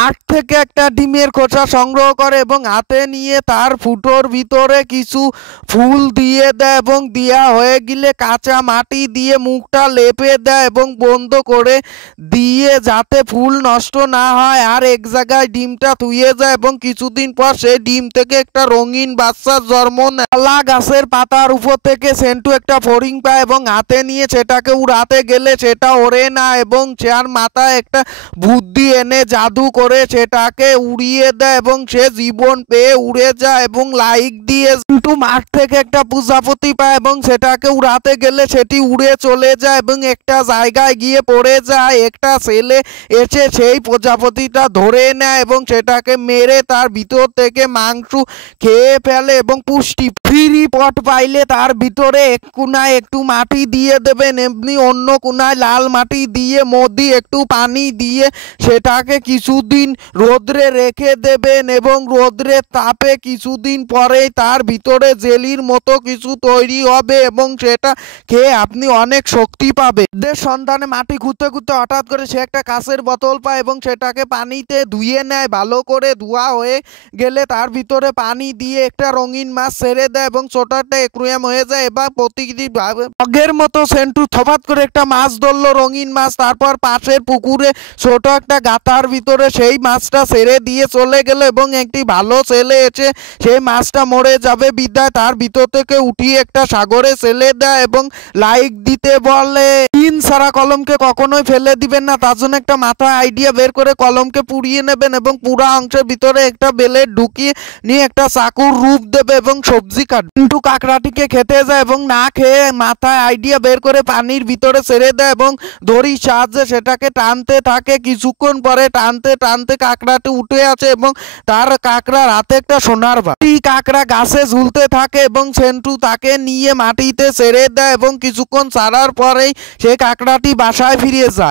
আখ থেকে একটা ডিমের খোসা সংগ্রহ করে এবং হাতে নিয়ে তার ফুটোর ভিতরে কিছু ফুল দিয়ে দেয় এবং দেওয়া হয়ে গেলে কাঁচা মাটি দিয়ে মুখটা লেপে দেয় এবং বন্ধ করে দিয়ে যাতে ফুল নষ্ট না হয় আর এক জায়গায় ডিমটা থুয়ে যায় এবং কিছুদিন পর সেই ডিম থেকে একটা রঙিন বাচ্চার জন্ম নেয়। কলা গাছের পাতার উপর থেকে সেন্টু একটা ফড়িং পায় এবং হাতে নিয়ে সেটাকে উড়াতে গেলে সেটা ওড়ে না এবং যার মাথায় একটা বুদ্ধি এনে জাদু করে সেটাকে উড়িয়ে দেয় এবং সে জীবন পেয়ে উড়ে যায় এবং লাইক দিয়ে সেন্টু মাঠ থেকে একটা প্রজাপতি পায় এবং সেটাকে উড়াতে গেলে সেটি উড়ে চলে যায় এবং একটা জায়গায় গিয়ে পড়ে যায়। একটা ছেলে এসে সেই প্রজাপতিটা ধরে নেয় এবং সেটাকে মেরে তার ভিতর থেকে মাংস খেয়ে ফেলে এবং পুষ্টি ফ্রি পট পাইলে তার ভিতরে এক কোনায় একটু মাটি দিয়ে দেবেন, এমনি অন্য কোনায় লাল মাটি দিয়ে মধ্যে একটু পানি দিয়ে সেটাকে কিছুদিন রোদ্রে রেখে দেবেন এবং রোদ্রের তাপে কিছুদিন পরেই তার ভিতরে জেলির মতো কিছু তৈরি হবে এবং সেটা খেয়ে আপনি অনেক শক্তি পাবে। এদের সন্ধানে মাটি খুঁড়তে খুঁড়তে হঠাৎ করে সে একটা কাঁচের বোতল পায় এবং সেটাকে পানিতে ধুয়ে নেয়। ভালো করে ধোয়া হয়ে গেলে তার ভিতরে পানি দিয়ে একটা রঙিন মাছ ছেড়ে দেয় এবং ছোট একটা অ্যাকুয়ারিয়াম হয়ে যায়। এবার প্রতিটি আগের মতো সেন্টু হঠাৎ করে একটা মাছ ধরলো, রঙিন মাছ। তারপর পাশের পুকুরে ছোট একটা গাতার ভিতরে সেই মাছটা ছেড়ে দিয়ে চলে গেল এবং একটি ভালো ছেলে এসে সেই মাছটা মরে যাবে বিদায় তার ভিতর থেকে উঠিয়ে একটা সাগরে ফেলে দেয় এবং লাইক দিতে বলে। পিন ছাড়া কলমকে কখনোই ফেলে দিবেন না, তার জন্য একটা মাথায় আইডিয়া বের করে কলমকে পুড়িয়ে নেবেন এবং পুরা অংশের ভিতরে একটা বেলেট ঢুকিয়ে নিয়ে একটা চাকুর রূপ দেবে এবং সবজি কাট। কিন্তু কাঁকড়াটিকে খেতে যায় এবং না খেয়ে মাথায় আইডিয়া বের করে পানির ভিতরে ছেড়ে দেয় এবং দড়ির সাহায্যে সেটাকে টানতে থাকে। কিছুক্ষণ পরে টানতে টানতে কাঁকড়াটি উঠে আসে এবং তার কাঁকড়ার হাতে একটা সোনার বার। কাঁকড়া গাছে ঝুলতে থাকে এবং সেন্টু তাকে নিয়ে মাটিতে ছেড়ে দেয় এবং কিছুক্ষণ ছাড়ার পরেই সে কাঁকড়াটি বাসায় ফিরে যায়।